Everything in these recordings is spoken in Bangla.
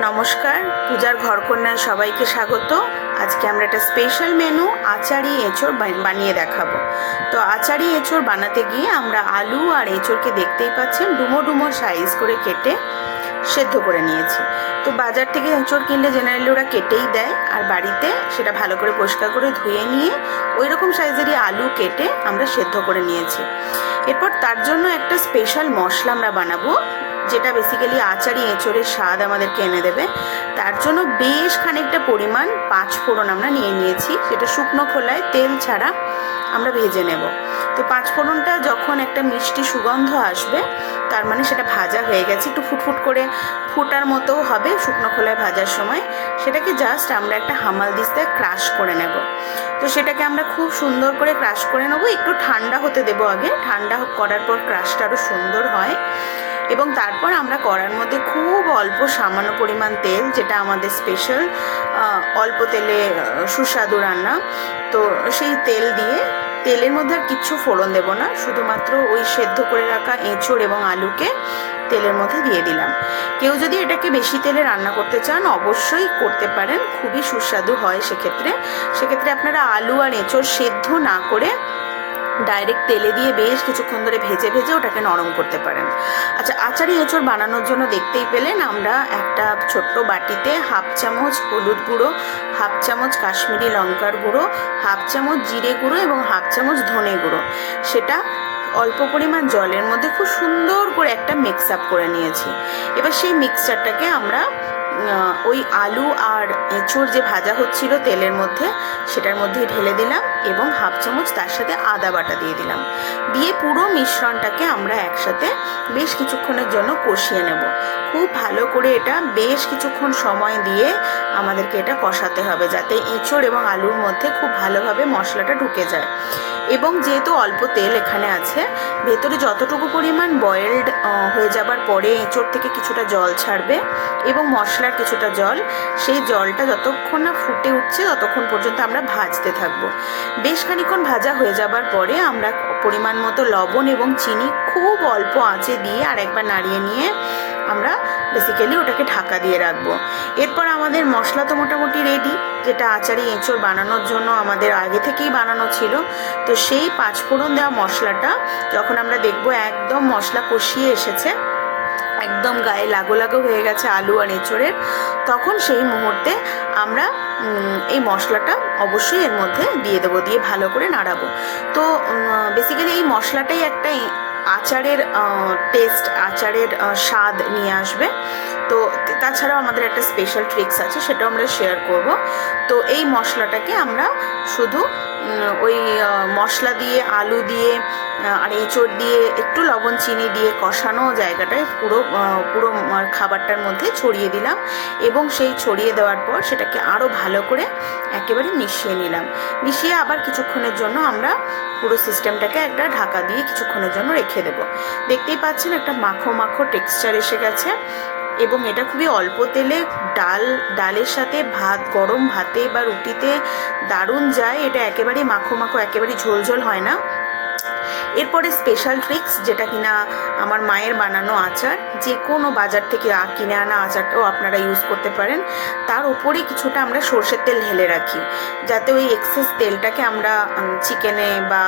নমস্কার, পূজার ঘরকন্যায় সবাইকে স্বাগত। আজকে আমরা একটা স্পেশাল মেনু আচারি এঁচোড় বানিয়ে দেখাবো। তো আচারি এঁচোড় বানাতে গিয়ে আমরা আলু আর এঁচোড়কে দেখতেই পাচ্ছেন ডুমো ডুমো সাইজ করে কেটে সেদ্ধ করে নিয়েছি। তো বাজার থেকে এঁচোড় কিনলে জেনারেলি ওরা কেটেই দেয়, আর বাড়িতে সেটা ভালো করে পরিষ্কার করে ধুয়ে নিয়ে ওই রকম সাইজেরই আলু কেটে আমরা সেদ্ধ করে নিয়েছি। এরপর তার জন্য একটা স্পেশাল মশলা আমরা বানাবো, যেটা বেসিক্যালি আচারি এঁচোড়ের স্বাদ আমাদেরকে এনে দেবে। তার জন্য বেশ খানিকটা পরিমাণ 5 ফোড়ন আমরা নিয়ে নিয়েছি, সেটা শুকনো খোলায় তেল ছাড়া আমরা ভেজে নেব। তো 5 ফোড়নটা যখন একটা মিষ্টি সুগন্ধ আসবে, তার মানে সেটা ভাজা হয়ে গেছে, একটু ফুটফুট করে ফুটার মতো হবে শুকনো খোলায় ভাজার সময়। সেটাকে জাস্ট আমরা একটা হামাল দিস্তায় ক্রাশ করে নেব। তো সেটাকে আমরা খুব সুন্দর করে ক্রাশ করে নেব, একটু ঠান্ডা হতে দেবো আগে। ঠান্ডা করার পর ক্রাশটা আরও সুন্দর হয়। এবং তারপর আমরা কড়ার মধ্যে খুব অল্প সামান্য পরিমাণ তেল, যেটা আমাদের স্পেশাল অল্প তেলে সুস্বাদু রান্না, তো সেই তেল দিয়ে তেলের মধ্যে আর কিচ্ছু ফোড়ন দেব না, শুধুমাত্র ওই সেদ্ধ করে রাখা এঁচোড় এবং আলুকে তেলের মধ্যে দিয়ে দিলাম। কেউ যদি এটাকে বেশি তেলে রান্না করতে চান অবশ্যই করতে পারেন, খুবই সুস্বাদু হয়। সেক্ষেত্রে আপনারা আলু আর এঁচোড় সেদ্ধ না করে ডাইরেক্ট তেলে দিয়ে বেশ কিছুক্ষণ ধরে ভেজে ভেজে ওটাকে নরম করতে পারেন। আচ্ছা, আচারি এঁচোড় বানানোর জন্য দেখতেই পেলেন আমরা একটা ছোট্ট বাটিতে 1/2 চামচ হলুদ গুঁড়ো, 1/2 চামচ কাশ্মীরি লঙ্কার গুঁড়ো, 1/2 চামচ জিরে গুঁড়ো এবং 1/2 চামচ ধনে গুঁড়ো, সেটা অল্প পরিমাণ জলের মধ্যে খুব সুন্দর করে একটা মিক্স আপ করে নিয়েছি। এবার সেই মিক্সচারটাকে আমরা ওই আলু আর এঁচোড় যে ভাজা হচ্ছিল তেলের মধ্যে, সেটার মধ্যে ঢেলে দিলাম এবং 1/2 চামচ তার সাথে আদা বাটা দিয়ে দিলাম। দিয়ে পুরো মিশ্রণটাকে আমরা একসাথে বেশ কিছুক্ষণের জন্য কষিয়ে নেব। খুব ভালো করে এটা বেশ কিছুক্ষণ সময় দিয়ে আমাদেরকে এটা কষাতে হবে, যাতে এঁচোড় এবং আলুর মধ্যে খুব ভালোভাবে মশলাটা ঢুকে যায়। এবং যেহেতু অল্প তেল এখানে আছে, ভেতরে যতটুকু পরিমাণ বয়েলড হয়ে যাবার পরে এঁচোড় থেকে কিছুটা জল ছাড়বে এবং মশলার কিছুটা জল, সেই জলটা যতক্ষণ না ফুটে উঠছে ততক্ষণ পর্যন্ত আমরা ভাজতে থাকবো। বেশ খানিকক্ষণ ভাজা হয়ে যাবার পরে আমরা পরিমাণ মতো লবণ এবং চিনি খুব অল্প আঁচে দিয়ে আর একবার নাড়িয়ে নিয়ে আমরা বেসিক্যালি ওটাকে ঢাকা দিয়ে রাখবো। এরপর আমাদের মশলা তো মোটামুটি রেডি, যেটা আচারি এঁচোড় বানানোর জন্য আমাদের আগে থেকেই বানানো ছিল। তো সেই 5 ফোড়ন দেওয়া মশলাটা যখন আমরা দেখবো একদম মশলা কষিয়ে এসেছে, একদম গায়ে লাগো লাগো হয়ে গেছে আলু আর এঁচোড়ের, তখন সেই মুহূর্তে আমরা এই মশলাটা অবশ্যই এর মধ্যে দিয়ে দেবো, দিয়ে ভালো করে নাড়াবো। তো বেসিক্যালি এই মশলাটাই একটা আচারের টেস্ট, আচারের স্বাদ নিয়ে আসবে। তো তাছাড়াও আমাদের একটা স্পেশাল ট্রিক্স আছে, সেটাও আমরা শেয়ার করব। তো এই মশলাটাকে আমরা শুধু ওই মশলা দিয়ে, আলু দিয়ে আর এঁচোড় দিয়ে একটু লবণ চিনি দিয়ে কষানো জায়গাটায় পুরো পুরো খাবারটার মধ্যে ছড়িয়ে দিলাম এবং সেই ছড়িয়ে দেওয়ার পর সেটাকে আরও ভালো করে একেবারে মিশিয়ে নিলাম। মিশিয়ে আবার কিছুক্ষণের জন্য আমরা পুরো সিস্টেমটাকে একটা ঢাকা দিয়ে কিছুক্ষণের জন্য রেখে দেব। দেখতেই পাচ্ছেন একটা মাখো মাখো টেক্সচার এসে গেছে এবং এটা খুবই অল্প তেলে ডালের সাথে ভাত, গরম ভাতে বা রুটিতে দারুণ যায়। এটা একেবারেই মাখো মাখো, একেবারেই ঝোলঝোল হয় না। এরপরে স্পেশাল ট্রিক্স, যেটা কিনা আমার মায়ের বানানো আচার, যে কোনো বাজার থেকে কিনে আনা আচারটাও আপনারা ইউজ করতে পারেন। তার উপরে কিছুটা আমরা সর্ষের তেল ঢেলে রাখি, যাতে ওই এক্সেস তেলটাকে আমরা চিকেনে বা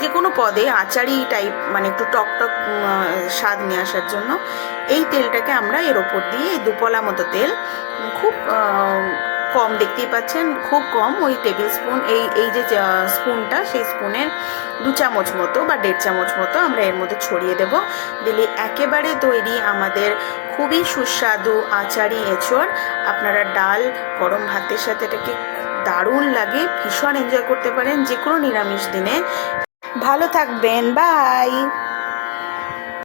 যে কোনো পদে আচারি টাইপ, মানে একটু টক টক স্বাদ নিয়ে আসার জন্য এই তেলটাকে আমরা এর ওপর দিয়ে, 2 পলা মতো তেল, খুব কম, দেখতেই পাচ্ছেন খুব কম, ওই টেবিল স্পুন, এই যে স্পুনটা, সেই স্পুনের 2 চামচ মতো বা 1.5 চামচ মতো আমরা এর মধ্যে ছড়িয়ে দেব। দিলে একেবারে তৈরি আমাদের খুবই সুস্বাদু আচারি এঁচোড়। আপনারা ডাল, গরম ভাতের সাথে এটাকে দারুণ লাগে, ভীষণ এনজয় করতে পারেন যে কোনো নিরামিষ দিনে। ভালো থাকবেন, বাই।